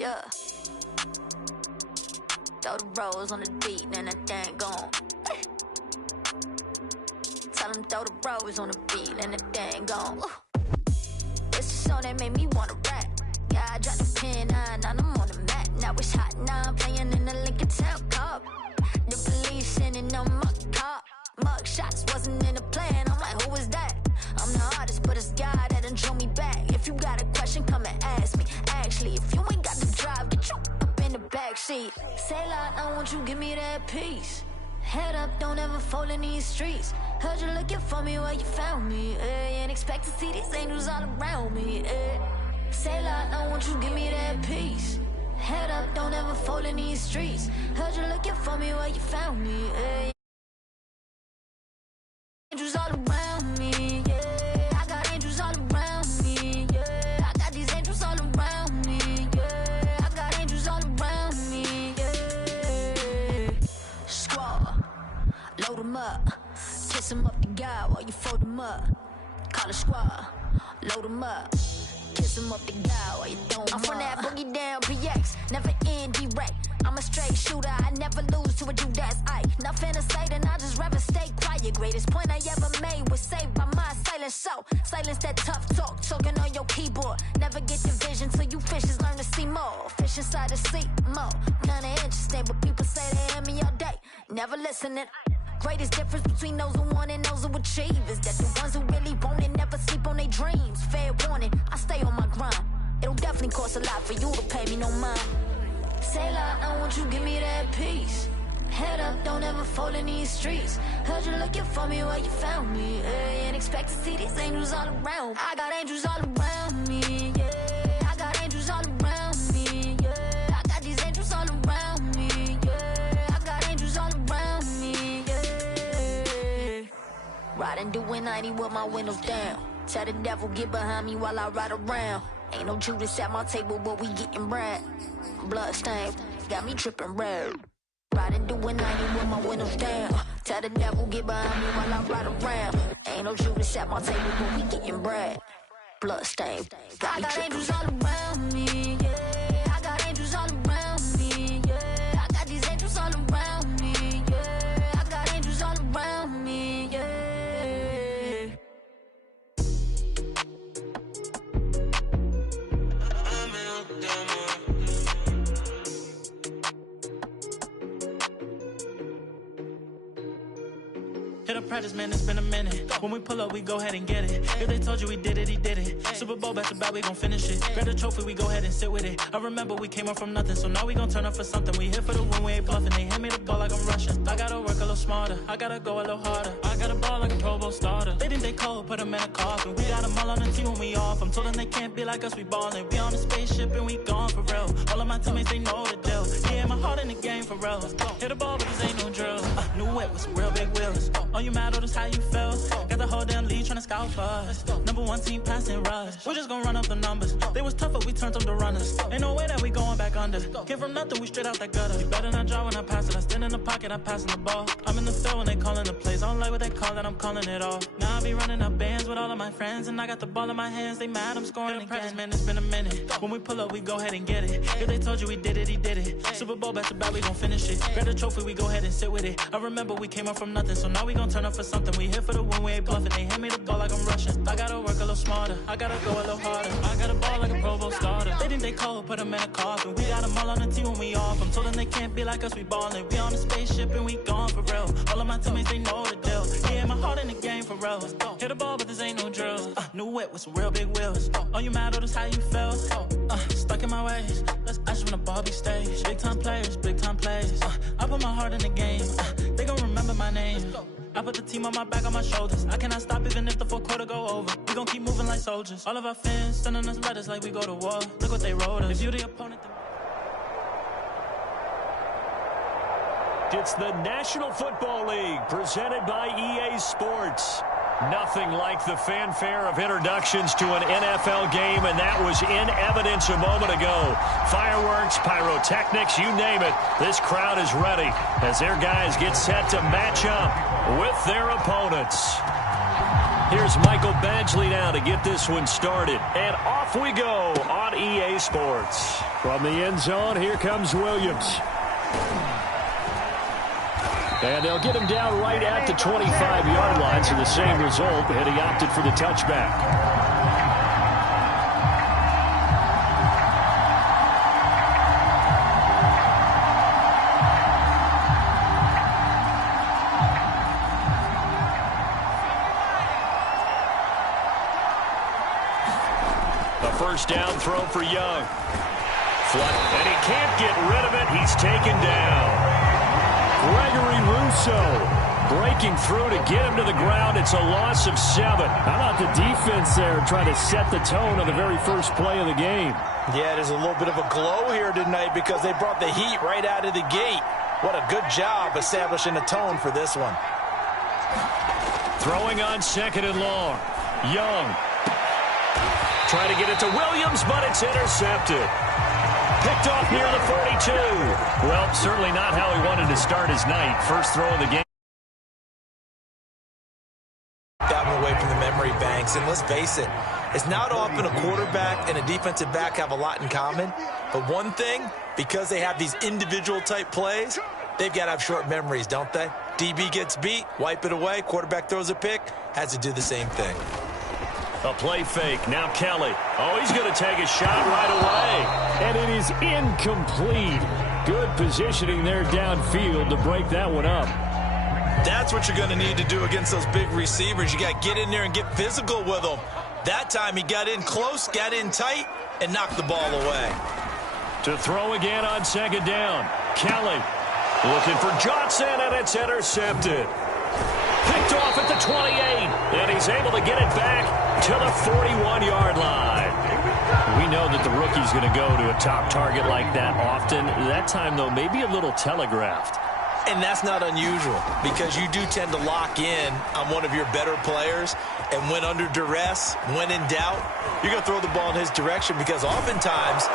Yeah. Throw the rose on the beat, and that thing gone. Tell them throw the rose on the beat, and that thing gone. This is a song that made me wanna rap. Yeah, I dropped the pen, now I'm on the map. Now it's hot, now I'm playing in the Lincoln Town Cup. The police sending on my car. Mug shots wasn't in the plan. I'm like, who is that? I'm the artist, but it's God that done drew me back. If you got a question, come and ask me. Actually, if you ain't got the drive, get you up in the backseat. Say loud, I want you, give me that peace. Head up, don't ever fall in these streets. Heard you looking for me where you found me. Ain't expect to see these angels all around me. Say loud, I want you, give me that peace. Head up, don't ever fall in these streets. Heard you looking for me where you found me. Angels all around me, yeah. I got angels all around me, yeah. I got these angels all around me, yeah. I got angels all around me, yeah. Squad, load them up. Kiss them up to God while you fold them up. Call a squad, load them up. Kiss them up to God while you throw them up. I'm from that boogie down PX, never end direct. I'm a straight shooter, I never lose to a dude that's Ike. Nothing to say, then I just rather stay quiet. Greatest point I ever made was saved by my silence. So, silence that tough talk, talking on your keyboard. Never get the vision till you fishes learn to see more. Fish inside the sea, more. Kinda interesting, but people say they hear me all day. Never listening. Greatest difference between those who want and those who achieve is that the ones who really want it never sleep on their dreams. Fair warning, I stay on my grind. It'll definitely cost a lot for you to pay me no mind. Say loud, I want you, give me that peace. Head up, don't ever fall in these streets. Heard you looking for me where you found me. Ain't expect to see these angels all around. I got angels all around me, yeah. I got angels all around me, yeah. I got these angels all around me, yeah. I got angels all around me, yeah. Riding doing 90 with my windows down. Tell the devil get behind me while I ride around. Ain't no Judas at my table, but we getting bread. Bloodstained, got me tripping red. Riding doing 90 with my windows down. Tell the devil get behind me while I ride around. Ain't no Judas at my table, but we getting bread. Bloodstained, got me tripping. I got angels all around me, yeah. I got angels all around me, yeah. I got these angels all around me, yeah. I got angels all around me, yeah. Hit up practice, man, it's been a minute. When we pull up, we go ahead and get it. If they told you we did it, he did it. Super Bowl back to back, we gon' finish it. Grab the trophy, we go ahead and sit with it. I remember we came up from nothing, so now we gon' turn up for something. We hit for the win, we ain't bluffing. They hand me the ball like I'm rushing. I gotta work a little smarter, I gotta go a little harder. I gotta ball like a Pro Bowl starter. They think they cold, put them in a coffin. We got them all on the team when we off. I'm told them they can't be like us, we ballin'. We on a spaceship and we gone for real. All of my teammates, they know the deal. Yeah, my heart in the game for real. Hit the ball, but this ain't no drill. New whip with some real big wheels. Oh, you mad, oh, this how you feel? Got the whole damn league tryna scout for us. Number one team passing rush. We just gon' run up the numbers. They was tough, but we turned them to runners. Ain't no way that we going back under. Came from nothing, we straight out that gutter. You better not draw when I pass it. I stand in the pocket, I'm passing the ball. I'm in the field when they calling the plays. I don't like what they call it, I'm calling it all. Now I be running up bands with all of my friends, and I got the ball in my hands. They mad, I'm scoring again. Practice, man, it's been a minute. When we pull up, we go ahead and get it. If they told you we did it, he did it. Super Bowl back to back, we gon' finish it. Grab the trophy, we go ahead and sit with it. I remember we came up from nothing, so now we gon' turn up for something. We here for the win, we ain't bluffing. They hand me the ball like I'm rushing. I gotta work a little smarter, I gotta go a little harder. I gotta ball like a Pro Bowl starter. They think they cold, put them in a coffin. We got them all on the team when we off. I'm told them they can't be like us, we ballin'. We on a spaceship and we gone for real. All of my teammates, they know the deal. Yeah, my heart in the game for real. Hit the ball, but this ain't no drill. New whip with some real big wheels. Oh, you mad, oh, this how you feel? Stuck in my ways. I just wanna ball big stage. Big time players, big time plays. I put my heart in the game. They gon' remember my name. I put the team on my back, on my shoulders. I cannot stop even if the fourth quarter go over. We gon' keep moving like soldiers. All of our fans sending us letters like we go to war. Look what they wrote us. If you the opponent, then... It's the National Football League presented by EA Sports. Nothing like the fanfare of introductions to an NFL game, and that was in evidence a moment ago. Fireworks, pyrotechnics, you name it. This crowd is ready as their guys get set to match up with their opponents. Here's Michael Badgley now to get this one started. And off we go on EA Sports. From the end zone, here comes Williams. And they'll get him down right at the 25-yard line, so the same result, and he opted for the touchback. A first down throw for Young. And he can't get rid of it. He's taken down. Gregory Rousseau breaking through to get him to the ground. It's a loss of 7. How about the defense there trying to set the tone on the very first play of the game? Yeah, there's a little bit of a glow here tonight because they brought the heat right out of the gate. What a good job establishing a tone for this one. Throwing on 2nd and long. Young. Trying to get it to Williams, but it's intercepted. Picked off near the 42. Well, certainly not how he wanted to start his night. First throw of the game. Got him away from the memory banks, and let's face it, it's not often a quarterback and a defensive back have a lot in common. But one thing, because they have these individual type plays, they've got to have short memories, don't they? DB gets beat, wipe it away, quarterback throws a pick, has to do the same thing. A play fake. Now Kelly. Oh, he's going to take a shot right away. And it is incomplete. Good positioning there downfield to break that one up. That's what you're going to need to do against those big receivers. You got to get in there and get physical with them. That time he got in close, got in tight, and knocked the ball away. To throw again on 2nd down. Kelly looking for Johnson, and it's intercepted. Picked off at the 28, and he's able to get it back to the 41-yard line. We know that the rookie's going to go to a top target like that often. That time, though, maybe a little telegraphed. And that's not unusual because you do tend to lock in on one of your better players, and when under duress, when in doubt, you're going to throw the ball in his direction because oftentimes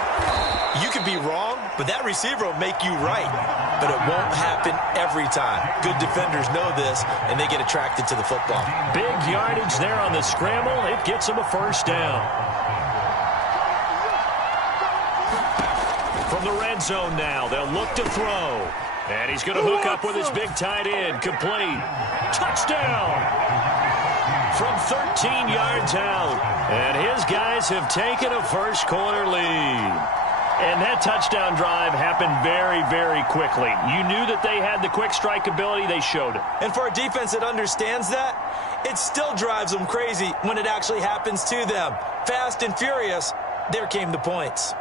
you can be wrong, but that receiver will make you right. But it won't happen every time. Good defenders know this, and they get attracted to the football. Big yardage there on the scramble. It gets him a first down. From the red zone now, they'll look to throw. And he's going to hook up with his big tight end. Complete. Touchdown! From 13 yards out. And his guys have taken a first quarter lead. And that touchdown drive happened very, very quickly. You knew that they had the quick strike ability. They showed it. And for a defense that understands that, it still drives them crazy when it actually happens to them. Fast and furious, there came the points.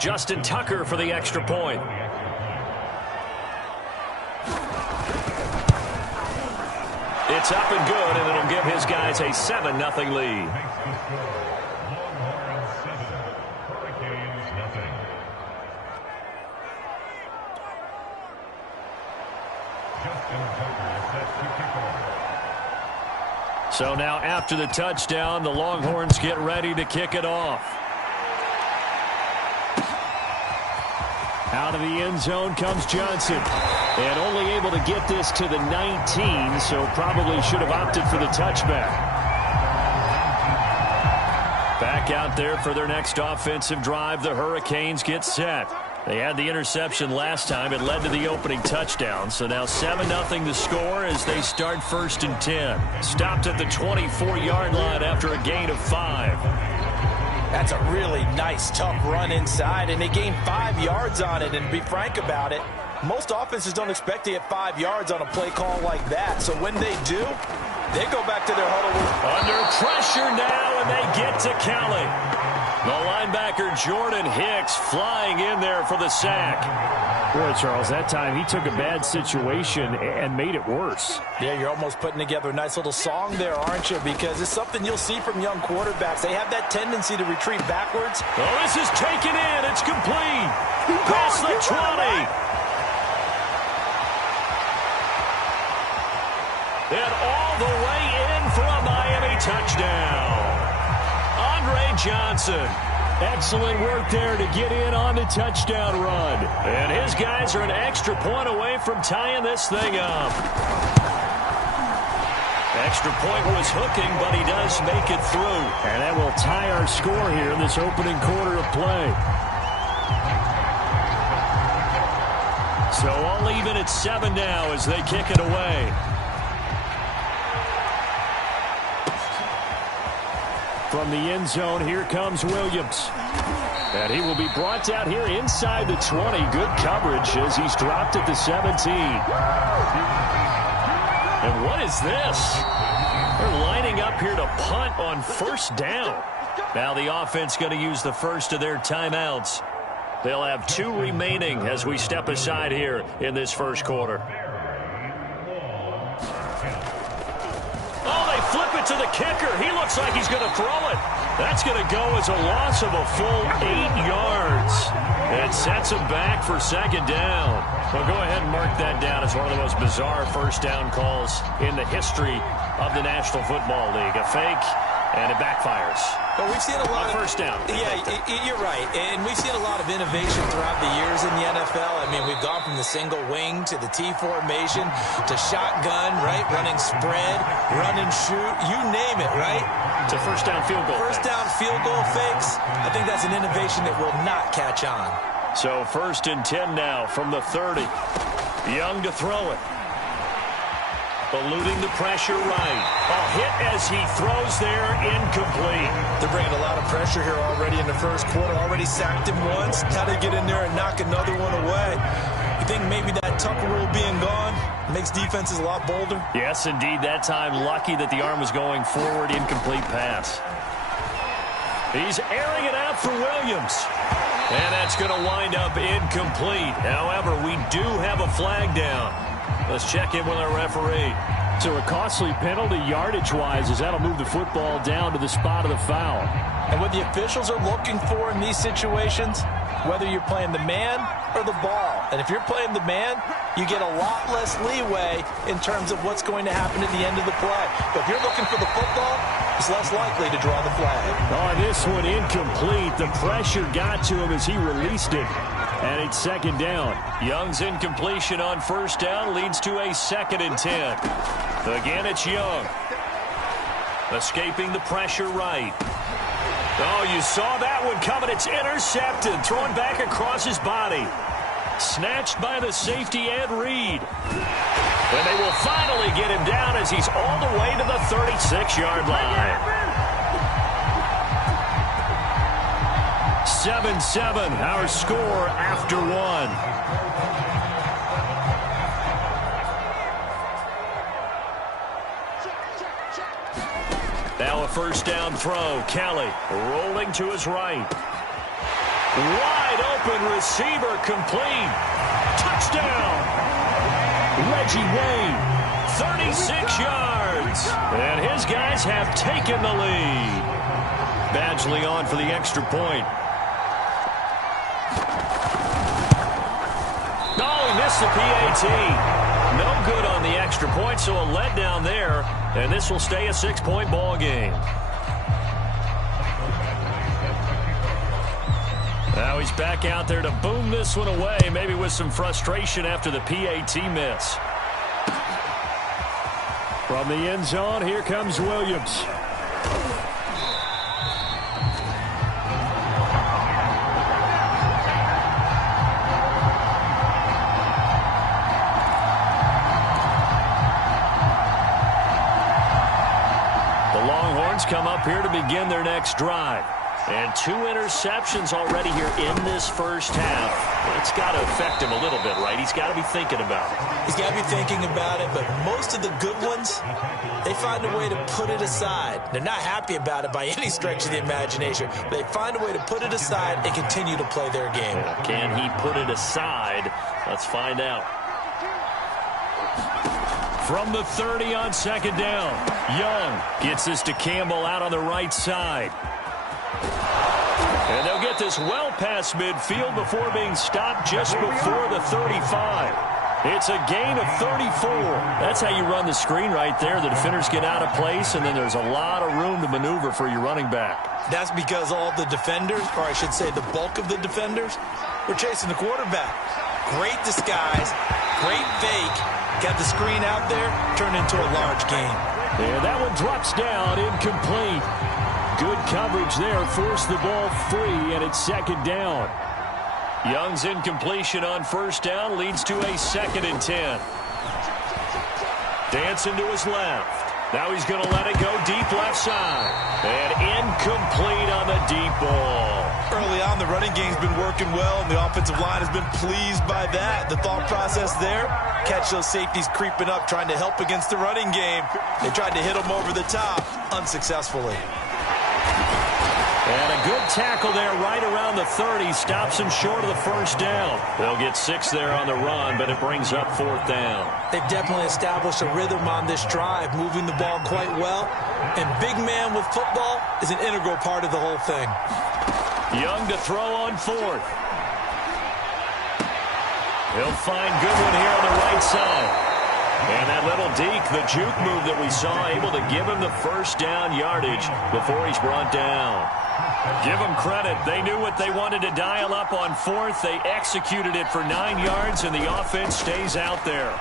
Justin Tucker for the extra point. It's up and good, and it'll give his guys a 7-0 lead. So now after the touchdown, the Longhorns get ready to kick it off. Out of the end zone comes Johnson. And only able to get this to the 19, so probably should have opted for the touchback. Back out there for their next offensive drive. The Hurricanes get set. They had the interception last time. It led to the opening touchdown. So now 7-0 the score as they start 1st and 10. Stopped at the 24-yard line after a gain of 5. That's a really nice, tough run inside, and they gained 5 yards on it. And to be frank about it, most offenses don't expect to get 5 yards on a play call like that. So when they do, they go back to their huddle. Under pressure now, and they get to Kelly. The linebacker, Jordan Hicks, flying in there for the sack. Boy, Charles, that time he took a bad situation and made it worse. Yeah, you're almost putting together a nice little song there, aren't you? Because it's something you'll see from young quarterbacks. They have that tendency to retreat backwards. Oh, this is taken in. It's complete. Past the 20. And all the way in for a Miami touchdown. Andre Johnson Excellent work there to get in on the touchdown run. And his guys are an extra point away from tying this thing up. Extra point was hooking, but he does make it through. And that will tie our score here in this opening quarter of play. So all even at 7 now as they kick it away. From the end zone, here comes Williams. And he will be brought down here inside the 20. Good coverage as he's dropped at the 17. And what is this? They're lining up here to punt on first down. Now the offense going to use the first of their timeouts. They'll have 2 remaining as we step aside here in this first quarter. Flip it to the kicker. He looks like he's going to throw it. That's going to go as a loss of a full 8 yards. It sets him back for second down. Well, go ahead and mark that down as one of the most bizarre first down calls in the history of the National Football League. A fake, and it backfires. But we've seen a lot of first down. Yeah, you're right. And we've seen a lot of innovation throughout the years in the NFL. I mean, we've gone from the single wing to the T formation to shotgun, right? Running spread, run and shoot, you name it, right? To first down field goal. First down field goal fakes. I think that's an innovation that will not catch on. So 1st and 10 now from the 30. Young to throw it. Eluding the pressure right. A hit as he throws there, incomplete. They're bringing a lot of pressure here already in the first quarter. Already sacked him once. Now they get in there and knock another one away. You think maybe that Tucker rule being gone makes defenses a lot bolder? Yes, indeed. That time lucky that the arm was going forward. Incomplete pass. He's airing it out for Williams. And that's going to wind up incomplete. However, we do have a flag down. Let's check in with our referee. So a costly penalty yardage-wise as that'll move the football down to the spot of the foul. And what the officials are looking for in these situations, whether you're playing the man or the ball. And if you're playing the man, you get a lot less leeway in terms of what's going to happen at the end of the play. But if you're looking for the football, it's less likely to draw the flag. On this one, incomplete. The pressure got to him as he released it. And it's second down. Young's incompletion on first down leads to a 2nd and 10. Again, it's Young. Escaping the pressure right. Oh, you saw that one coming. It's intercepted. Thrown back across his body. Snatched by the safety, Ed Reed. And they will finally get him down as he's all the way to the 36-yard line. 7-7, our score after 1. Now a first down throw. Kelly rolling to his right. Wide open receiver complete. Touchdown. Reggie Wayne, 36 yards. And his guys have taken the lead. Badgley on for the extra point. Missed the PAT. No good on the extra point, so a letdown there, and this will stay a 6-point ball game. Now he's back out there to boom this one away, maybe with some frustration after the PAT miss. From the end zone, here comes Williams. Come up here to begin their next drive. And 2 interceptions already here in this first half. It's got to affect him a little bit, right? He's got to be thinking about it. He's got to be thinking about it, but most of the good ones, they find a way to put it aside. They're not happy about it by any stretch of the imagination, but they find a way to put it aside and continue to play their game. Can he put it aside? Let's find out. From the 30 on second down, Young gets this to Campbell out on the right side. And they'll get this well past midfield before being stopped just before the 35. It's a gain of 34. That's how you run the screen right there. The defenders get out of place, and then there's a lot of room to maneuver for your running back. That's because all the defenders, or I should say the bulk of the defenders, were chasing the quarterback. Great disguise, great fake. Got the screen out there, turned into a large gain. And that one drops down, incomplete. Good coverage there, forced the ball free, and it's second down. Young's incompletion on first down leads to a 2nd and 10. Dancing to his left. Now he's going to let it go deep left side. And incomplete on the deep ball. Early on, the running game's been working well, and the offensive line has been pleased by that. The thought process there, catch those safeties creeping up, trying to help against the running game. They tried to hit them over the top, unsuccessfully. And a good tackle there right around the 30. Stops him short of the first down. They'll get 6 there on the run, but it brings up 4th down. They've definitely established a rhythm on this drive, moving the ball quite well. And big man with football is an integral part of the whole thing. Young to throw on 4th. He'll find Goodwin here on the right side. And that little deke, the juke move that we saw, able to give him the first down yardage before he's brought down. Give them credit. They knew what they wanted to dial up on 4th. They executed it for 9 yards, and the offense stays out there.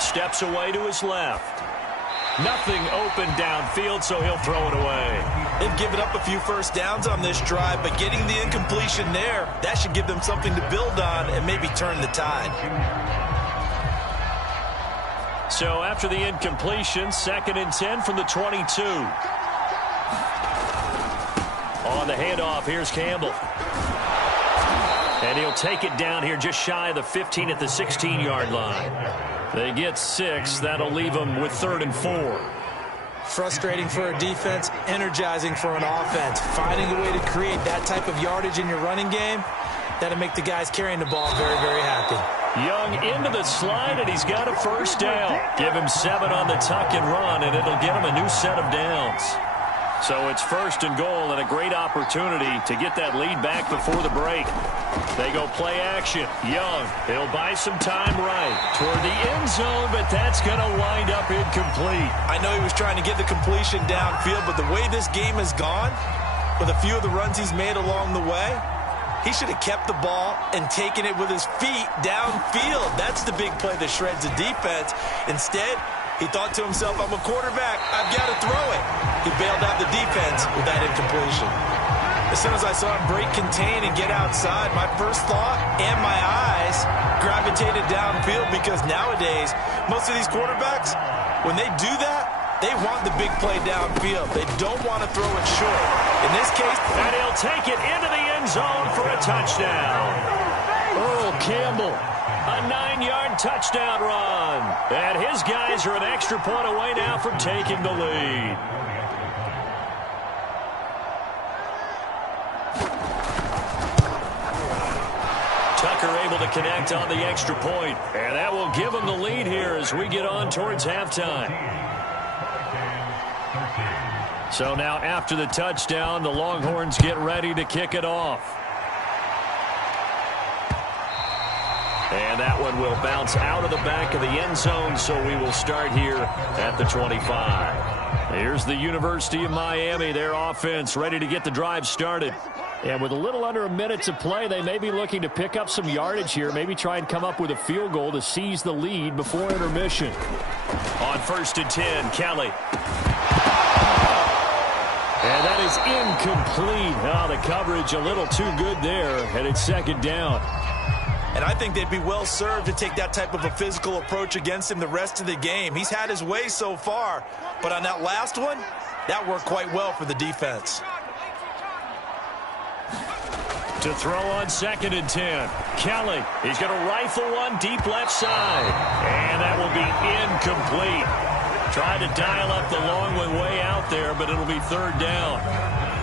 Steps away to his left. Nothing open downfield, so he'll throw it away. They've given up a few first downs on this drive, but getting the incompletion there, that should give them something to build on and maybe turn the tide. So after the incompletion, 2nd and 10 from the 22. On the handoff, here's Campbell. And he'll take it down here just shy of the 15 at the 16-yard line. They get 6. That'll leave them with 3rd and 4. Frustrating for a defense, energizing for an offense. Finding a way to create that type of yardage in your running game, that'll make the guys carrying the ball very, very happy. Young into the slide, and he's got a first down. Give him 7 on the tuck and run, and it'll get him a new set of downs. So it's 1st and goal, and a great opportunity to get that lead back before the break. They go play action. Young, he'll buy some time right toward the end zone, but that's going to wind up incomplete. I know he was trying to get the completion downfield, but the way this game has gone, with a few of the runs he's made along the way, he should have kept the ball and taken it with his feet downfield. That's the big play that shreds the defense. Instead, he thought to himself, I'm a quarterback, I've got to throw it. He bailed out the defense with that incompletion. As soon as I saw him break contain and get outside, my first thought and my eyes gravitated downfield, because nowadays, most of these quarterbacks, when they do that, they want the big play downfield. They don't want to throw it short. In this case, and he'll take it into the end zone for a touchdown. Earl Campbell, a 9-yard touchdown run. And his guys are an extra point away now from taking the lead. Tucker able to connect on the extra point. And that will give him the lead here as we get on towards halftime. So now after the touchdown, the Longhorns get ready to kick it off. And that one will bounce out of the back of the end zone, so we will start here at the 25. Here's the University of Miami, their offense ready to get the drive started. And with a little under a minute to play, they may be looking to pick up some yardage here, maybe try and come up with a field goal to seize the lead before intermission. On 1st and 10, Kelly. And that is incomplete. Oh, the coverage a little too good there, and it's 2nd down. And I think they'd be well served to take that type of a physical approach against him the rest of the game. He's had his way so far, but on that last one, that worked quite well for the defense. To throw on 2nd and 10. Kelly, he's going to rifle one deep left side. And that will be incomplete. Tried to dial up the long one way out there, but it'll be 3rd down.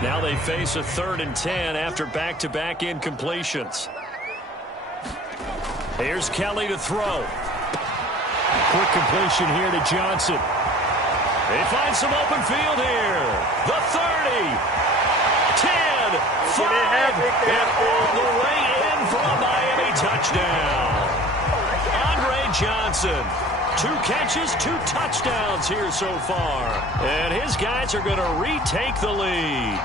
Now they face a 3rd and 10 after back-to-back incompletions. Here's Kelly to throw. Quick completion here to Johnson. They find some open field here. The 30, 10, 5, and all the way in for a Miami touchdown. Andre Johnson. 2 catches, 2 touchdowns here so far. And his guys are going to retake the lead.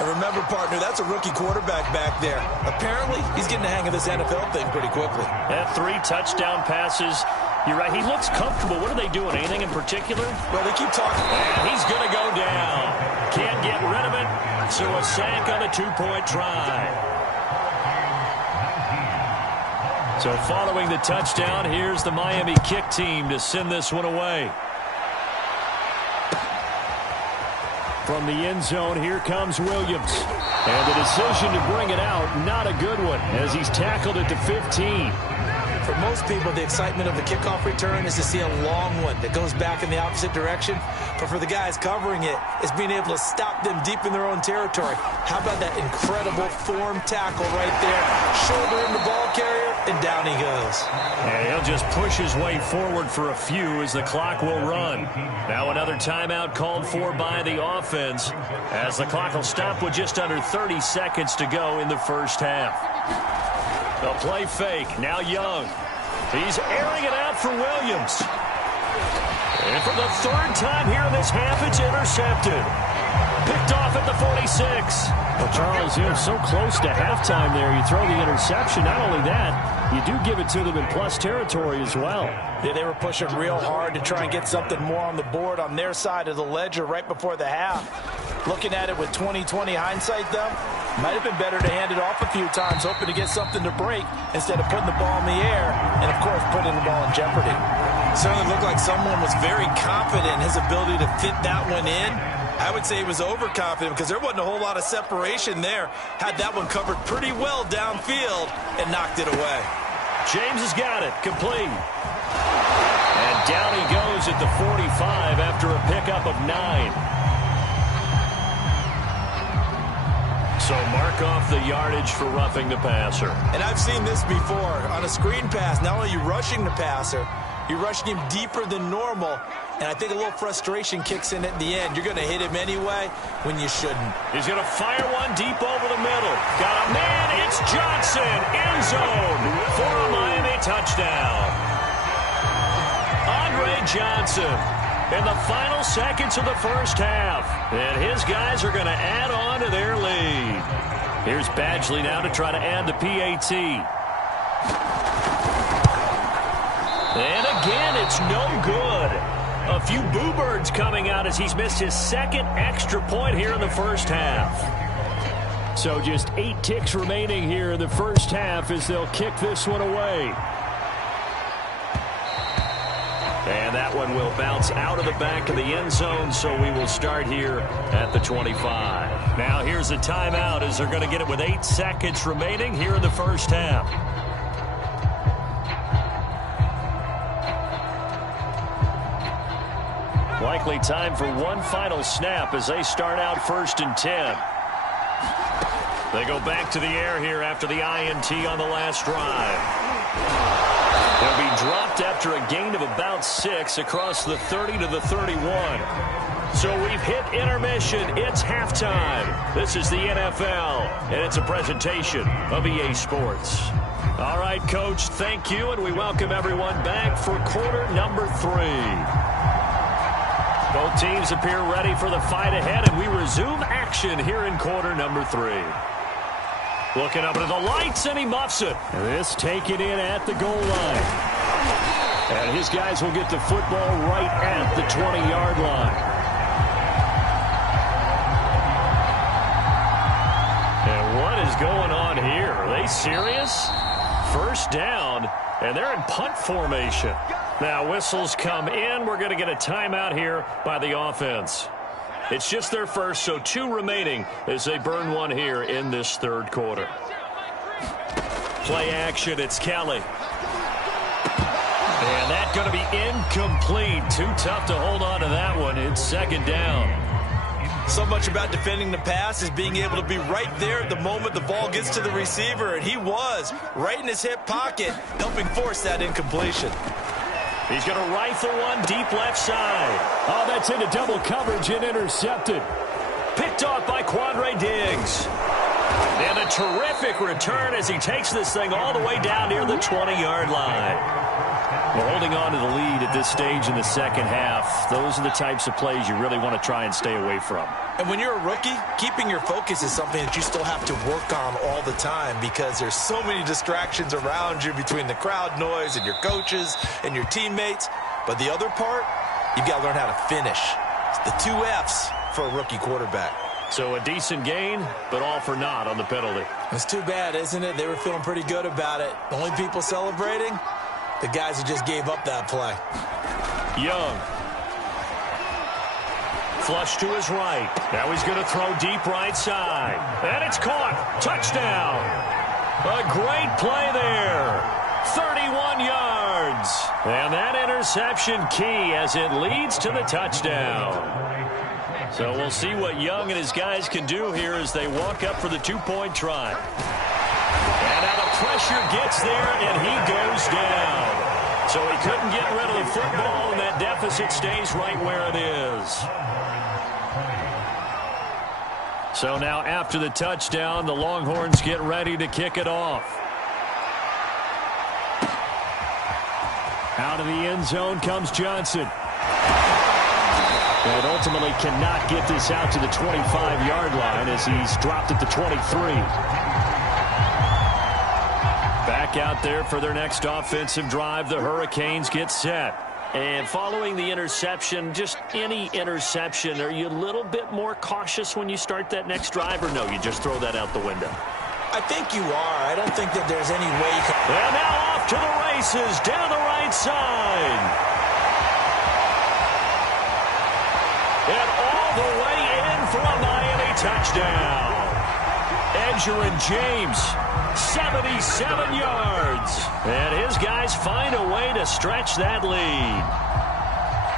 And remember, partner, that's a rookie quarterback back there. Apparently, he's getting the hang of this NFL thing pretty quickly. And 3 touchdown passes. You're right, he looks comfortable. What are they doing? Anything in particular? Well, they keep talking. And he's going to go down. Can't get rid of it, so a sack on the 2-point try. So following the touchdown, here's the Miami kick team to send this one away. From the end zone, here comes Williams. And the decision to bring it out, not a good one, as he's tackled it to 15. For most people, the excitement of the kickoff return is to see a long one that goes back in the opposite direction. But for the guys covering it, it's being able to stop them deep in their own territory. How about that incredible form tackle right there? Shoulder in the ball carrier, and down he goes. And he'll just push his way forward for a few as the clock will run. Now another timeout called for by the offense, as the clock will stop with just under 30 seconds to go in the first half. They'll play fake. Now Young. He's airing it out for Williams. And for the 3rd time here in this half, it's intercepted. Picked off at the 46. Well, Charles, you're so close to halftime there. You throw the interception. Not only that, you do give it to them in plus territory as well. Yeah, they were pushing real hard to try and get something more on the board on their side of the ledger right before the half. Looking at it with 20/20 hindsight, though, might have been better to hand it off a few times, hoping to get something to break instead of putting the ball in the air and, of course, putting the ball in jeopardy. Certainly looked like someone was very confident in his ability to fit that one in. I would say he was overconfident because there wasn't a whole lot of separation there. Had that one covered pretty well downfield and knocked it away. James has got it. Complete. And down he goes at the 45 after a pickup of 9. So mark off the yardage for roughing the passer. And I've seen this before. On a screen pass, not only are you rushing the passer, you're rushing him deeper than normal. And I think a little frustration kicks in at the end. You're going to hit him anyway when you shouldn't. He's going to fire one deep over the middle. Got a man. It's Johnson. End zone for a Miami touchdown. Andre Johnson in the final seconds of the first half. And his guys are going to add on to their lead. Here's Badgley now to try to add the PAT. And again, it's no good. A few boo birds coming out as he's missed his 2nd extra point here in the first half. So just 8 ticks remaining here in the first half as they'll kick this one away. And that one will bounce out of the back of the end zone, so we will start here at the 25. Now here's a timeout as they're going to get it with 8 seconds remaining here in the first half. Likely time for one final snap as they start out 1st and 10. They go back to the air here after the INT on the last drive. They'll be dropped after a gain of about 6 across the 30 to the 31. So we've hit intermission. It's halftime. This is the NFL, and it's a presentation of EA Sports. All right, Coach, thank you, and we welcome everyone back for quarter number 3. Both teams appear ready for the fight ahead, and we resume action here in quarter number 3. Looking up at the lights, and he muffs it. And this taken in at the goal line. And his guys will get the football right at the 20-yard line. And what is going on here? Are they serious? First down, and they're in punt formation. Now whistles come in. We're going to get a timeout here by the offense. It's just their first, so 2 remaining as they burn one here in this 3rd quarter. Play action, it's Kelly. And that's going to be incomplete. Too tough to hold on to that one. It's 2nd down. So much about defending the pass is being able to be right there at the moment the ball gets to the receiver, and he was right in his hip pocket, helping force that incompletion. He's going to rifle one deep left side. Oh, that's into double coverage and intercepted. Picked off by Quandre Diggs. And a terrific return as he takes this thing all the way down near the 20-yard line. Well, holding on to the lead at this stage in the second half, those are the types of plays you really want to try and stay away from. And when you're a rookie, keeping your focus is something that you still have to work on all the time because there's so many distractions around you between the crowd noise and your coaches and your teammates. But the other part, you've got to learn how to finish. It's the 2 F's for a rookie quarterback. So a decent gain, but all for naught on the penalty. It's too bad, isn't it? They were feeling pretty good about it. The only people celebrating, the guys who just gave up that play. Young. Flush to his right. Now he's going to throw deep right side. And it's caught. Touchdown. A great play there. 31 yards. And that interception key as it leads to the touchdown. So we'll see what Young and his guys can do here as they walk up for the 2-point try. And now the pressure gets there, and he goes down. So he couldn't get rid of the football, and that deficit stays right where it is. So now after the touchdown, the Longhorns get ready to kick it off. Out of the end zone comes Johnson. And ultimately cannot get this out to the 25-yard line as he's dropped at the 23. Back out there for their next offensive drive. The Hurricanes get set. And following the interception, just any interception, are you a little bit more cautious when you start that next drive, or no, you just throw that out the window? I think you are. I don't think that there's any way you can... And now off to the races down the right side. And all the way in for a Miami touchdown. Edgerrin James, 77 yards. And his guys find a way to stretch that lead.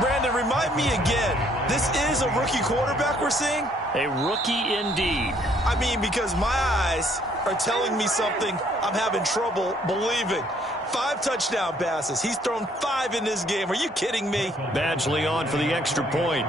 Brandon, remind me again, this is a rookie quarterback we're seeing? A rookie indeed. I mean, because my eyes are telling me something I'm having trouble believing. 5 touchdown passes. He's thrown 5 in this game. Are you kidding me? Badgley on for the extra point.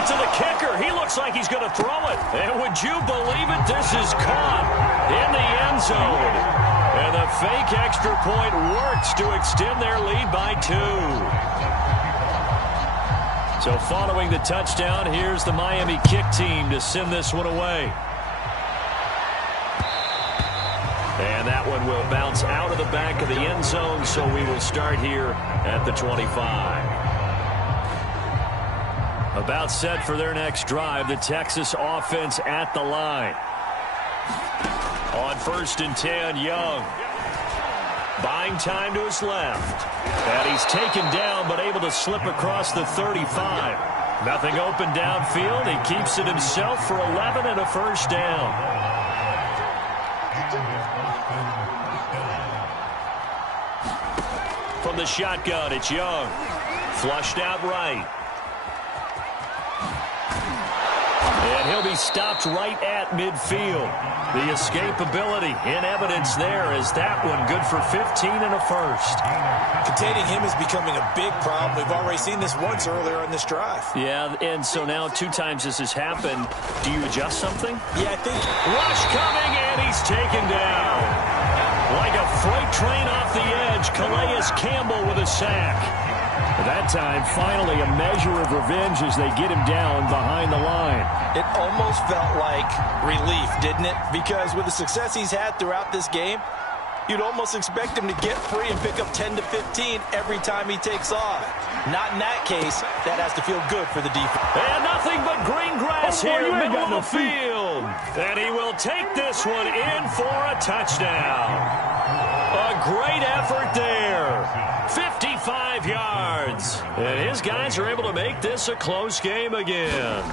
To the kicker. He looks like he's going to throw it. And would you believe it? This is caught in the end zone. And the fake extra point works to extend their lead by 2. So following the touchdown, here's the Miami kick team to send this one away. And that one will bounce out of the back of the end zone, so we will start here at the 25. About set for their next drive, the Texas offense at the line. On 1st and 10, Young. Buying time to his left. And he's taken down, but able to slip across the 35. Nothing open downfield. He keeps it himself for 11 and a first down. From the shotgun, it's Young. Flushed out right. And he'll be stopped right at midfield. The escapability in evidence there is that one good for 15 and a first. Containing him is becoming a big problem. We've already seen this once earlier in this drive. Yeah, and so now 2 times this has happened. Do you adjust something? Yeah, I think. Rush coming, and he's taken down. Like a freight train off the edge, Calais Campbell with a sack. That time, finally, a measure of revenge as they get him down behind the line. It almost felt like relief, didn't it? Because with the success he's had throughout this game, you'd almost expect him to get free and pick up 10 to 15 every time he takes off. Not in that case. That has to feel good for the defense. And nothing but green grass here, middle of the field. And he will take this one in for a touchdown. A great effort there. 55 yards. And his guys are able to make this a close game again.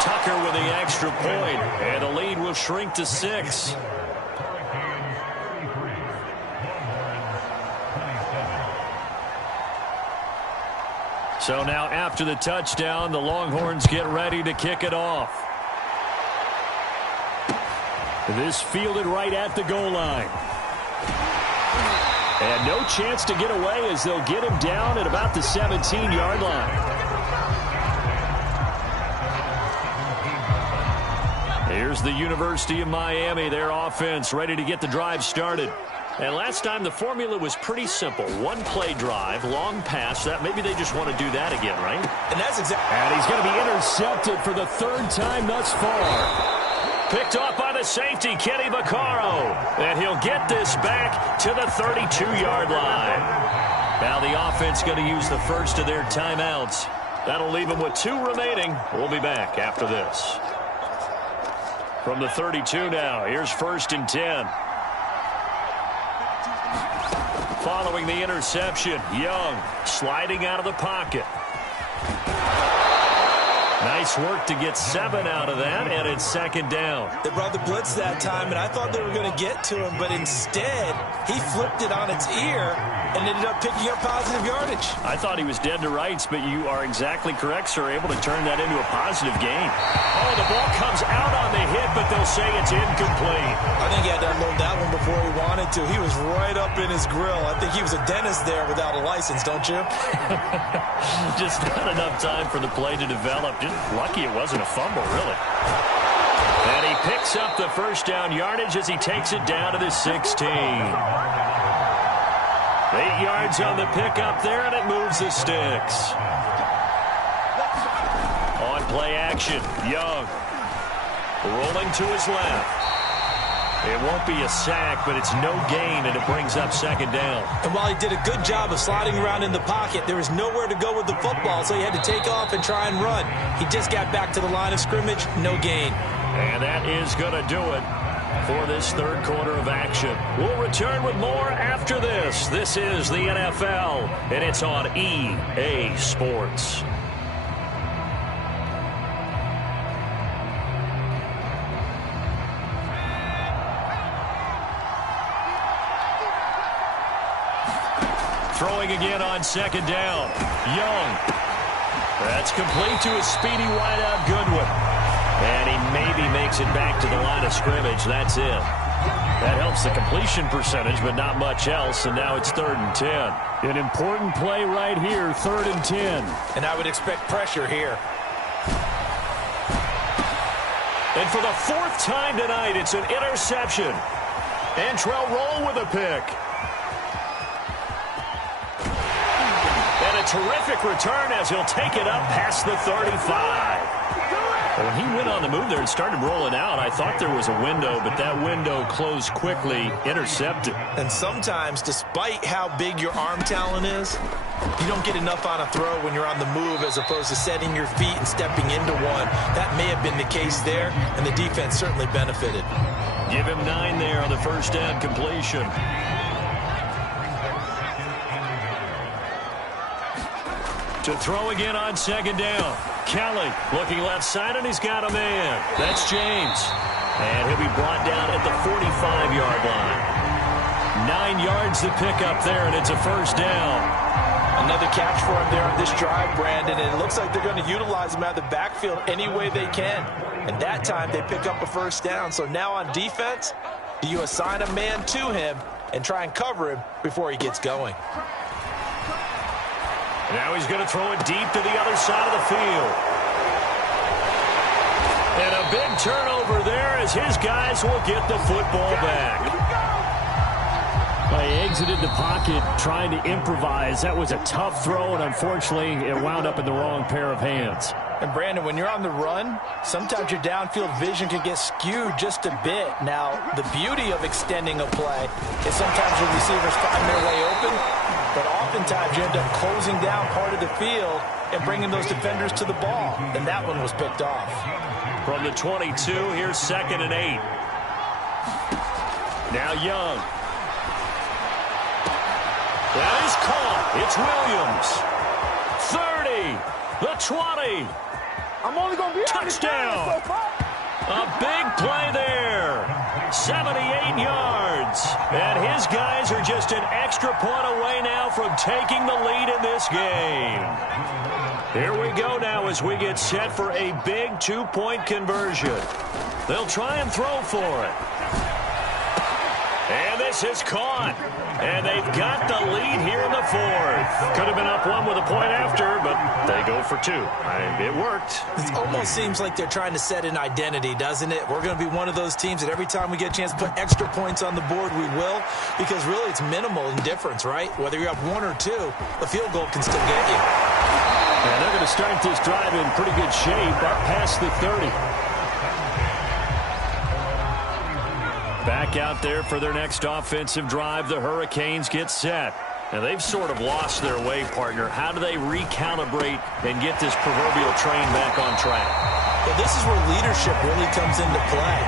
Tucker with the extra point, and the lead will shrink to 6. So now after the touchdown, the Longhorns get ready to kick it off. This fielded right at the goal line. And no chance to get away as they'll get him down at about the 17-yard line. Here's the University of Miami, their offense ready to get the drive started. And last time the formula was pretty simple. One-play drive, long pass. That maybe they just want to do that again, right? And that's exactly. And he's going to be intercepted for the third time thus far. Picked off by the safety, Kenny Vaccaro. And he'll get this back to the 32-yard line. Now the offense going to use the first of their timeouts. That'll leave them with 2 remaining. We'll be back after this. From the 32 now, here's 1st and 10. Following the interception, Young sliding out of the pocket. Nice work to get 7 out of that, and it's 2nd down. They brought the blitz that time, and I thought they were going to get to him, but instead, he flipped it on its ear and ended up picking up positive yardage. I thought he was dead to rights, but you are exactly correct, sir, able to turn that into a positive gain. Oh, the ball comes out on the hit, but they'll say it's incomplete. I think he had to unload that one before he wanted to. He was right up in his grill. I think he was a dentist there without a license, don't you? Just not enough time for the play to develop. Just lucky it wasn't a fumble, really. And he picks up the 1st down yardage as he takes it down to the 16. 8 yards on the pickup there, and it moves the sticks. On play action, Young rolling to his left. It won't be a sack, but it's no gain, and it brings up 2nd down. And while he did a good job of sliding around in the pocket, there was nowhere to go with the football, so he had to take off and try and run. He just got back to the line of scrimmage, no gain. And that is going to do it for this 3rd quarter of action. We'll return with more after this. This is the NFL, and it's on EA Sports. Throwing again on 2nd down. Young. That's complete to his speedy wideout Goodwin. And he maybe makes it back to the line of scrimmage. That's it. That helps the completion percentage, but not much else. And now it's 3rd and 10. An important play right here, 3rd and 10. And I would expect pressure here. And for the 4th time tonight, it's an interception. Antrell Roll with a pick. And a terrific return as he'll take it up past the 35. When he went on the move there and started rolling out, I thought there was a window, but that window closed quickly, intercepted. And sometimes, despite how big your arm talent is, you don't get enough on a throw when you're on the move as opposed to setting your feet and stepping into one. That may have been the case there, and the defense certainly benefited. Give him 9 there on the 1st down completion. To throw again on 2nd down. Kelly looking left side, and he's got a man. That's James. And he'll be brought down at the 45-yard line. 9 yards to pick up there, and it's a 1st down. Another catch for him there on this drive, Brandon, and it looks like they're going to utilize him out of the backfield any way they can. And that time they pick up a 1st down. So now on defense, do you assign a man to him and try and cover him before he gets going? Now he's going to throw it deep to the other side of the field. And a big turnover there as his guys will get the football back. He exited the pocket trying to improvise. That was a tough throw, and unfortunately, it wound up in the wrong pair of hands. And, Brandon, when you're on the run, sometimes your downfield vision can get skewed just a bit. Now, the beauty of extending a play is sometimes your receivers find their way open, but oftentimes you end up closing down part of the field and bringing those defenders to the ball. And that one was picked off. From the 22, here's 2nd and 8. Now Young. That is caught. It's Williams. 30. The 20. I'm only going to be touchdown. A big play there. 78 yards. And his guys are just an extra point away now from taking the lead in this game. Here we go now as we get set for a big 2-point conversion. They'll try and throw for it. This is caught. And they've got the lead here in the fourth. Could have been up one with a point after, but they go for two. It worked. It almost seems like they're trying to set an identity, doesn't it? We're going to be one of those teams that every time we get a chance to put extra points on the board, we will. Because really it's minimal in difference, right? Whether you're up one or two, the field goal can still get you. And they're going to start this drive in pretty good shape up past the 30. Back out there for their next offensive drive, the Hurricanes get set. Now, they've sort of lost their way, partner. How do they recalibrate and get this proverbial train back on track? Well, this is where leadership really comes into play.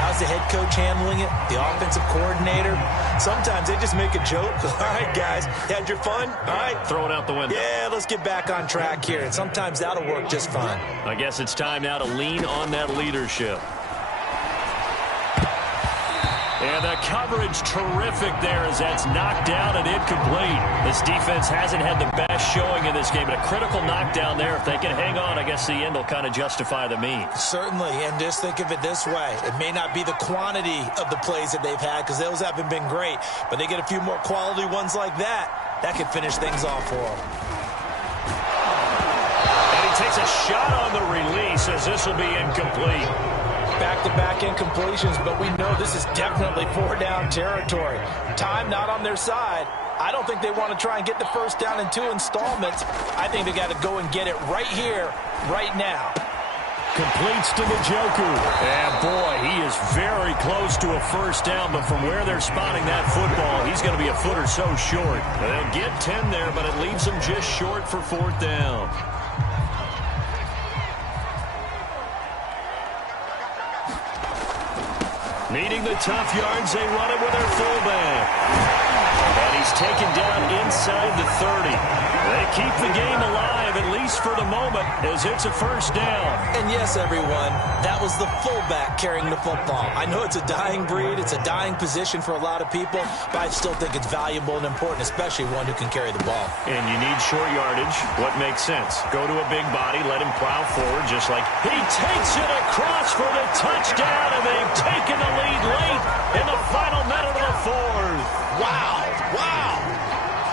How's the head coach handling it? The offensive coordinator? Sometimes they just make a joke. All right, guys, had your fun? All right. Throw it out the window. Yeah, let's get back on track here. And sometimes that'll work just fine. I guess it's time now to lean on that leadership. And the coverage terrific there as that's knocked down and incomplete. This defense hasn't had the best showing in this game, but a critical knockdown there. If they can hang on, I guess the end will kind of justify the means. Certainly, and just think of it this way. It may not be the quantity of the plays that they've had because those haven't been great, but they get a few more quality ones like that. That could finish things off for them. And he takes a shot on the release as this will be incomplete. Back-to-back incompletions, but we know this is definitely four-down territory. Time not on their side. I don't think they want to try and get the first down in two installments. I think they got to go and get it right here, right now. Completes to Njoku. And boy, he is very close to a first down, but from where they're spotting that football, he's going to be a foot or so short. They'll get 10 there, but it leaves them just short for fourth down. Needing the tough yards, they run it with their fullback. And he's taken down inside the 30. They keep the game alive, at least for the moment, as it's a first down. And yes, everyone, that was the fullback carrying the football. I know it's a dying breed, it's a dying position for a lot of people, but I still think it's valuable and important, especially one who can carry the ball. And you need short yardage. What makes sense? Go to a big body, let him plow forward, just like he takes it across for the touchdown, and they've taken the lead late in the final minute of the fourth. Wow, wow,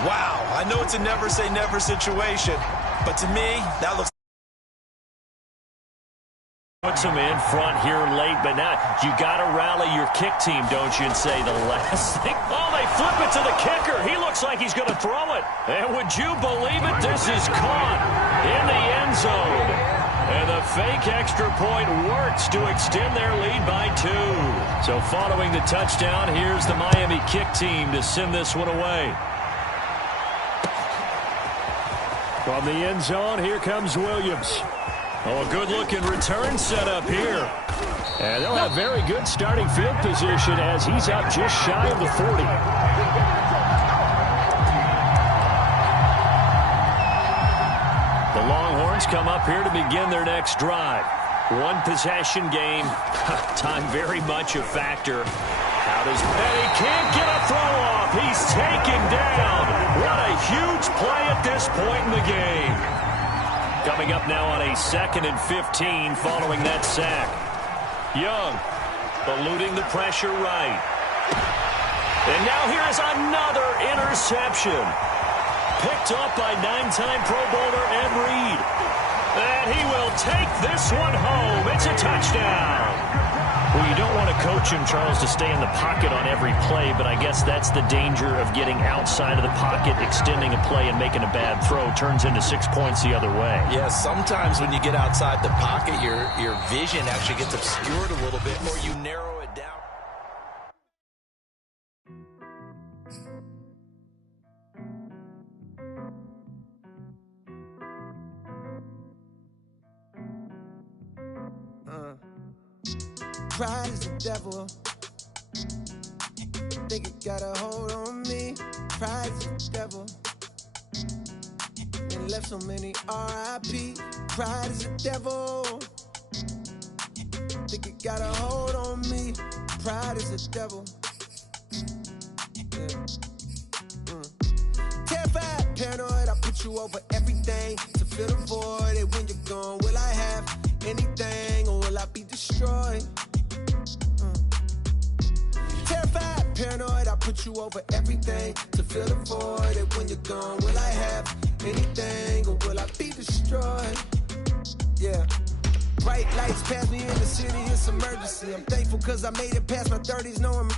wow. I know it's a never-say-never situation, but to me, that looks... Puts him in front here late, but now you got to rally your kick team, don't you, and say the last thing. Oh, they flip it to the kicker. He looks like he's going to throw it. And would you believe it? This is caught in the end zone. And the fake extra point works to extend their lead by 2. So following the touchdown, here's the Miami kick team to send this one away. From the end zone, here comes Williams. Oh, a good-looking return set up here. And they'll have very good starting field position as he's up just shy of the 40. The Longhorns come up here to begin their next drive. One possession game. Time very much a factor. How does... And he can't get a throw off. He's taken down. What a huge play at this point in the game. Coming up now on a 2nd and 15 following that sack. Young eluding the pressure right. And now here is another interception. Picked up by 9-time Pro Bowler Ed Reed. And he will take this one home. It's a touchdown. Well, you don't want to coach him, Charles, to stay in the pocket on every play, but I guess that's the danger of getting outside of the pocket, extending a play and making a bad throw. Turns into 6 points the other way. Yeah, sometimes when you get outside the pocket, your vision actually gets obscured a little bit, or you narrow it down. Pride is the devil. Think it got a hold on me. Pride is the devil. And left so many R.I.P. Pride is the devil. Think it got a hold on me. Pride is the devil. Terrified, paranoid, I put you over everything to fill the void. And when you're gone, will I have anything or will I be destroyed? Terrified, paranoid, I put you over everything to fill the void. And when you're gone, will I have anything or will I be destroyed? Yeah. Bright lights pass me in the city, it's emergency. I'm thankful cause I made it past my 30s, knowing me.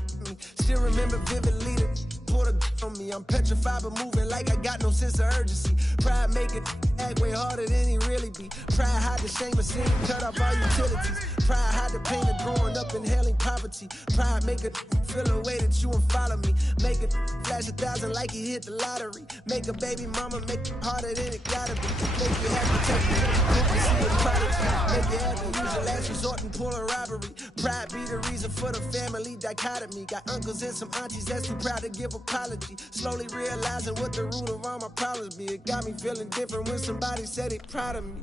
Still remember vividly the pulled a gun on me. I'm petrified but moving like I got no sense of urgency. Pride make it act way harder than he really be. Pride hide the shame of sin, cut off all utilities. Pride hide the pain of growing up inhaling poverty. Pride make it feel a way that you won't follow me. Make it flash 1,000 like he hit the lottery. Make a baby mama make it harder than it gotta be. Make you have to take it to see a prodigy. Make you have to use your last resort and pull a robbery. Pride be the reason for the family dichotomy. Got uncles and some aunties that's too proud to give apology. Slowly realizing what the root of all my problems be. It got me feeling different when somebody said they proud of me.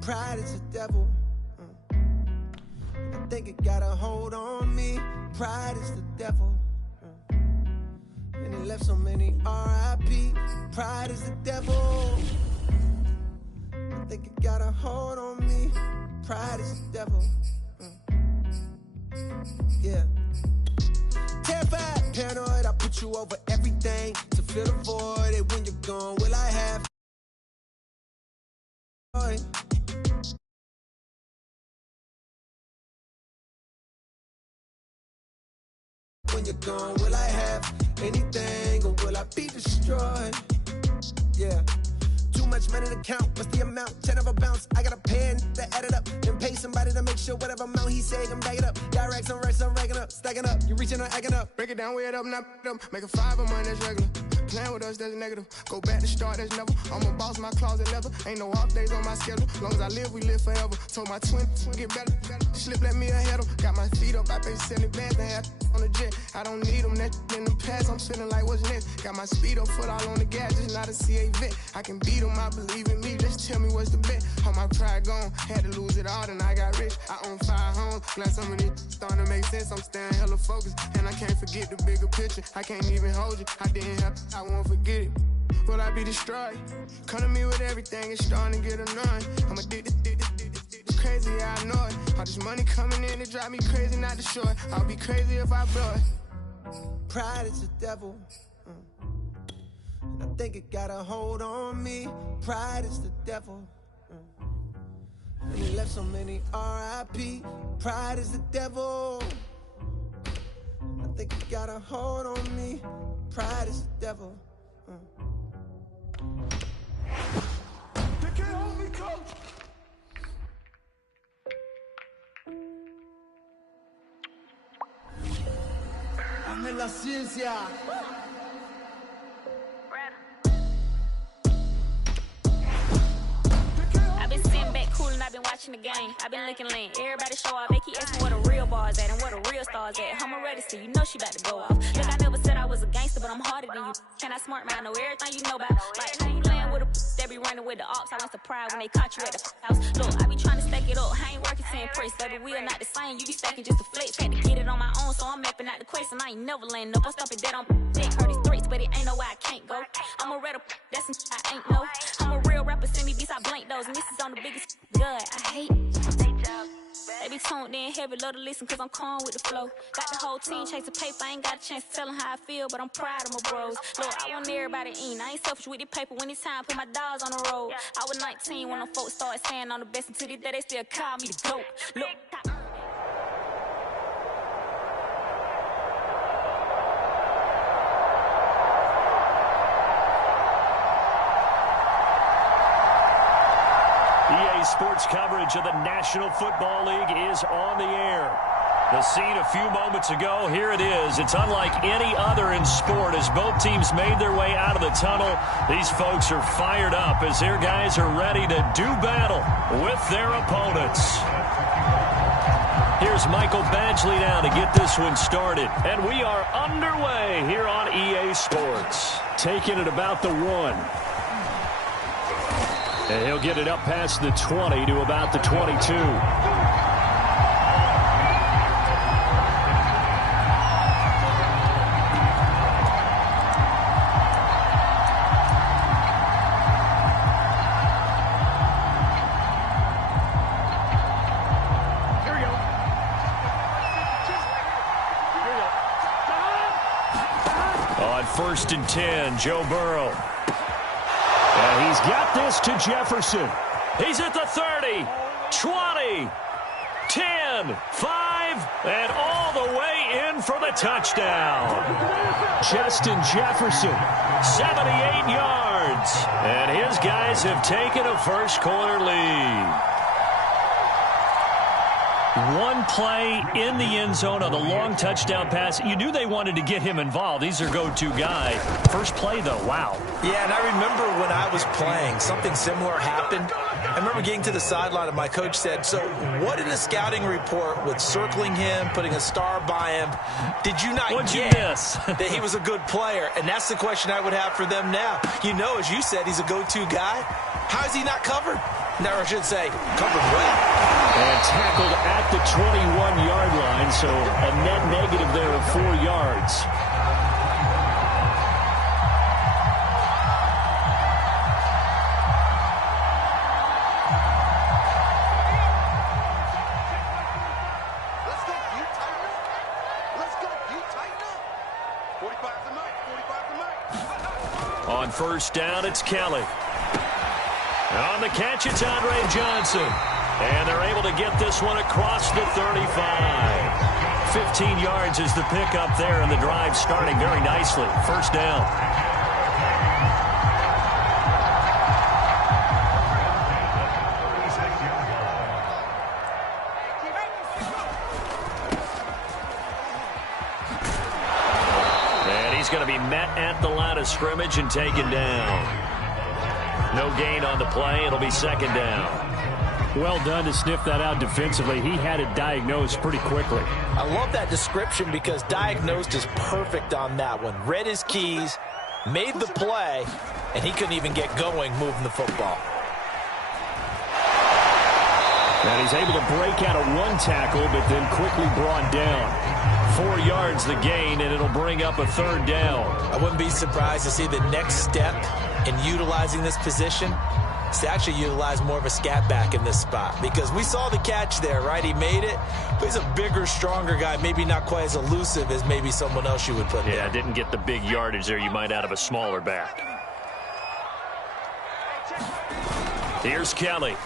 Pride is the devil. I think it got a hold on me. Pride is the devil. And it left so many R.I.P. Pride is the devil. I think it got a hold on me. Pride is the devil. Yeah. Terrified, paranoid, I put you over everything to fill the void. And when you're gone, will I have when you're gone, will I have anything or will I be destroyed? Yeah. Too much money to count, what's the amount? 10 of a bounce, I gotta pay and to add it up. Then pay somebody to make sure whatever amount he say, I'm back it up. Got racks on racks, I'm racking up, stacking up. You reaching or acting up. Break it down, weigh it up, not up. Make a 5 a month, that's regular. Playing with us, that's negative. Go back to start, that's never. I'm a boss, my closet leather. Ain't no off days on my schedule. Long as I live, we live forever. Told my twin, get better. Slip, let me ahead of. Got my feet up, I pay 70 bands and half on the jet. I don't need them, that in the past. I'm feeling like what's next. Got my speed up, foot all on the gas, just not a CA vet. I can beat them, I believe in me. Just tell me what's the bet. All my pride gone, had to lose it all, then I got rich. I own 5 homes, glad some of this starting to make sense. I'm staying hella focused, and I can't forget the bigger picture. I can't even hold you, I didn't have, I won't forget it. Will I be destroyed? Come to me with everything, it's starting to get annoying. I'm addicted, it's crazy, yeah, I know it. All this money coming in, it drive me crazy, not to show it. I'll be crazy if I blow it. Pride is the devil. I think it got a hold on me. Pride is the devil. And he left so many R.I.P. Pride is the devil. I think it got a hold on me. Pride is the devil. They can't hold me, coach. Ame la ciencia. Been sitting back cool and I've been watching the game. I've been looking lame. Everybody show off. They keep asking where the real bars at and where the real stars at. I'm ready to, you know she about to go off. Look, I never said I was a gangster, but I'm harder than you. Can I smart man? I know everything you know about. Like, how you playing with a that be running with the ops? I want surprise when they caught you at the house. Look, I be trying to stack it up. I ain't working to impress. Baby, we are not the same. You be stacking just to flex. Had to get it on my own, so I'm mapping out the quest. And I ain't never laying up. I'm stopping dead on dick. Heard these threats, but it ain't no way I can't go. I'm a red up, that's some I ain't know. I'm a real rapper, send me beats, I blank those. And this is on the biggest good. I hate it. They be tuned in heavy, love to listen, cause I'm calm with the flow. Got the whole team chasing paper, I ain't got a chance to tell them how I feel, but I'm proud of my bros. Look, I want everybody in, I ain't selfish with the paper when it's time, put my dogs on the road. I was 19 when them folks started saying I'm the best, until this day they still call me the GOAT. Look. EA Sports coverage of the National Football League is on the air. The scene a few moments ago, here it is. It's unlike any other in sport as both teams made their way out of the tunnel. These folks are fired up as their guys are ready to do battle with their opponents. Here's Michael Badgley now to get this one started. And we are underway here on EA Sports. Taking it about the 1. And he'll get it up past the 20 to about the 22. 1st and 10, Joe Burrow. And he's got this to Jefferson. He's at the 30, 20, 10, 5, and all the way in for the touchdown. Justin Jefferson, 78 yards. And his guys have taken a first-quarter lead. One play in the end zone on the long touchdown pass. You knew they wanted to get him involved. He's their go-to guy. First play, though, wow. Yeah, and I remember when I was playing, something similar happened. I remember getting to the sideline and my coach said, so what in the scouting report with circling him, putting a star by him, did you not get that he was a good player? And that's the question I would have for them now. You know, as you said, he's a go-to guy. How is he not covered? No, I should say, covered well. And tackled at the 21-yard line, so a net negative there of 4 yards. Let's go, you tighten up. Let's go, you tighten up. 45 to Mike, 45 to Mike. On first down, it's Kelly. On the catch, it's Andre Johnson. And they're able to get this one across the 35. 15 yards is the pickup there, and the drive starting very nicely. First down. And he's going to be met at the line of scrimmage and taken down. No gain on the play. It'll be second down. Well done to sniff that out defensively. He had it diagnosed pretty quickly. I love that description because diagnosed is perfect on that one. Read his keys, made the play, and he couldn't even get going moving the football. And he's able to break out of one tackle, but then quickly brought down. 4 yards the gain, and it'll bring up a third down. I wouldn't be surprised to see the next step in utilizing this position is to actually utilize more of a scat back in this spot, because we saw the catch there, right? He made it, but he's a bigger, stronger guy, maybe not quite as elusive as maybe someone else you would put there. Yeah, didn't get the big yardage there you might out of a smaller back. Here's Kelly.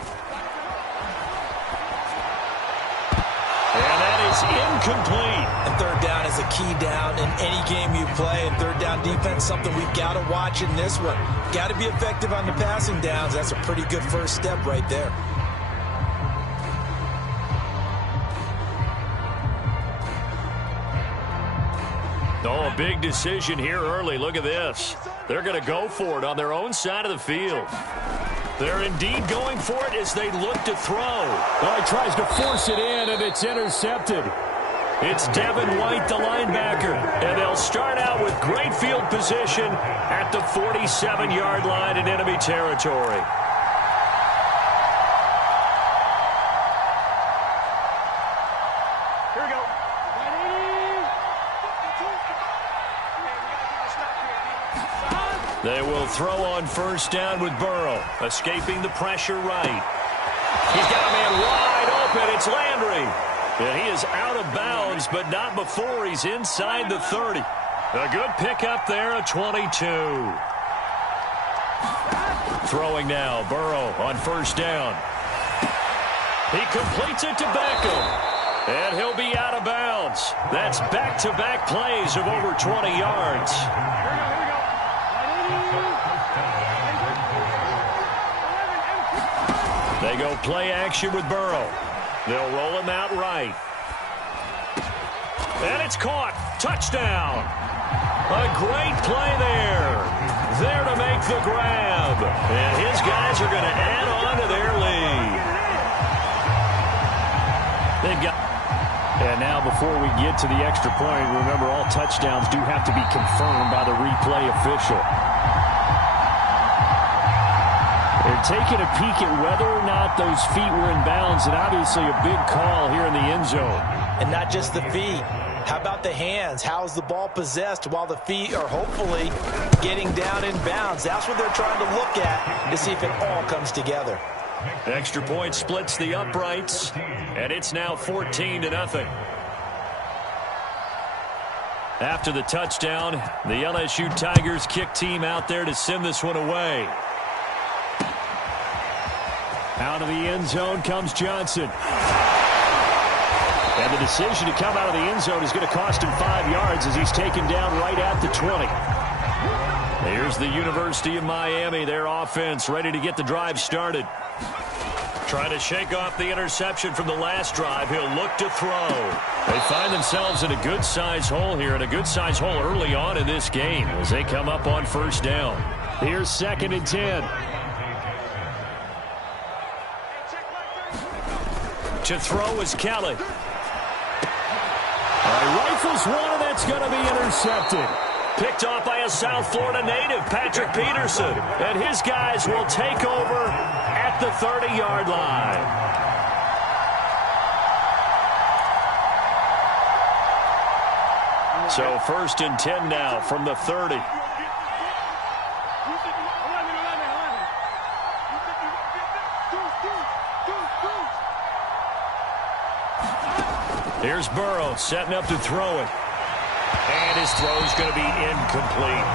And that is incomplete. And third down is a key down in any game you play. And third down defense, something we've got to watch in this one. Got to be effective on the passing downs. That's a pretty good first step right there. Oh, a big decision here early. Look at this. They're going to go for it on their own side of the field. They're indeed going for it as they look to throw. Oh, he tries to force it in, and it's intercepted. It's Devin White, the linebacker, and they'll start out with great field position at the 47-yard line in enemy territory. Here we go. They will throw on first down with Burrow, escaping the pressure right. He's got a man wide open. It's Landry. And he is out of bounds, but not before he's inside the 30. A good pickup there, a 22. Throwing now, Burrow on first down. He completes it to Beckham. And he'll be out of bounds. That's back-to-back plays of over 20 yards. They go play action with Burrow. They'll roll him out right. And it's caught. Touchdown. A great play there. There to make the grab. And his guys are going to add on to their lead. They've got... And now before we get to the extra point, remember all touchdowns do have to be confirmed by the replay official. They're taking a peek at whether or not those feet were in bounds, and obviously a big call here in the end zone. And not just the feet. How about the hands? How's the ball possessed while the feet are hopefully getting down in bounds? That's what they're trying to look at to see if it all comes together. Extra point splits the uprights, and it's now 14-0. After the touchdown, the LSU Tigers kick team out there to send this one away. Out of the end zone comes Johnson. And the decision to come out of the end zone is going to cost him 5 yards as he's taken down right at the 20. Here's the University of Miami, their offense ready to get the drive started. Trying to shake off the interception from the last drive. He'll look to throw. They find themselves in a good-sized hole here, and a good-sized hole early on in this game as they come up on first down. Here's 2nd and 10. To throw is Kelly. Rifles one, and that's going to be intercepted. Picked off by a South Florida native, Patrick Peterson. And his guys will take over at the 30-yard line. So 1st and 10 now from the 30. Here's Burrow setting up to throw it. And his throw is going to be incomplete.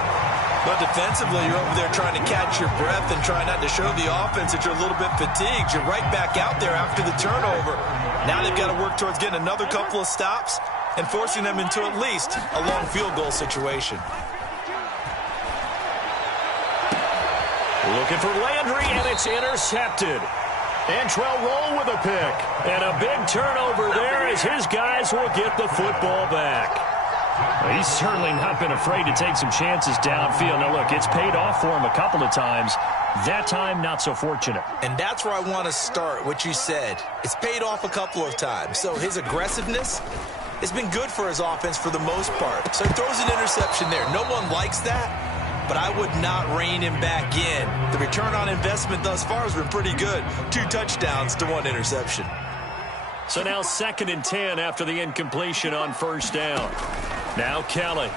But defensively, you're over there trying to catch your breath and try not to show the offense that you're a little bit fatigued. You're right back out there after the turnover. Now they've got to work towards getting another couple of stops and forcing them into at least a long field goal situation. Looking for Landry, and it's intercepted. Antrell Roll with a pick. And a big turnover there as his guys will get the football back. He's certainly not been afraid to take some chances downfield. Now, look, it's paid off for him a couple of times. That time, not so fortunate. And that's where I want to start, what you said. It's paid off a couple of times. So his aggressiveness has been good for his offense for the most part. So he throws an interception there. No one likes that. But I would not rein him back in. The return on investment thus far has been pretty good. 2 touchdowns to 1 interception. So now 2nd and 10 after the incompletion on first down. Now Kelly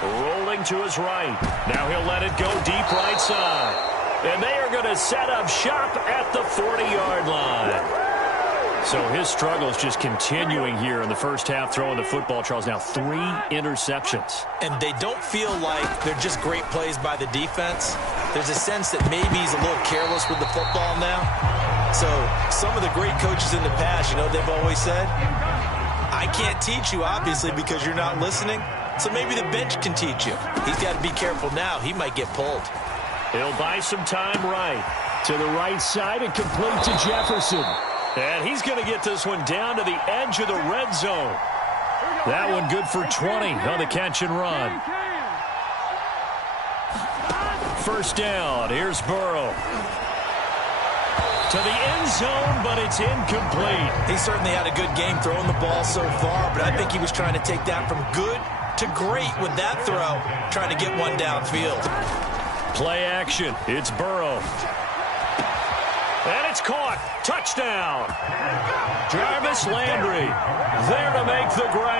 rolling to his right. Now he'll let it go deep right side. And they are going to set up shop at the 40-yard line. So his struggles just continuing here in the first half, throwing the football. Charles, now 3 interceptions. And they don't feel like they're just great plays by the defense. There's a sense that maybe he's a little careless with the football now. So some of the great coaches in the past, you know, they've always said, I can't teach you, obviously, because you're not listening. So maybe the bench can teach you. He's got to be careful now. He might get pulled. He'll buy some time right. To the right side and complete to Jefferson. And he's going to get this one down to the edge of the red zone. That one good for 20 on the catch and run. First down. Here's Burrow. To the end zone, but it's incomplete. He certainly had a good game throwing the ball so far, but I think he was trying to take that from good to great with that throw, trying to get one downfield. Play action. It's Burrow. And it's caught. Touchdown. Jarvis Landry there to make the grab.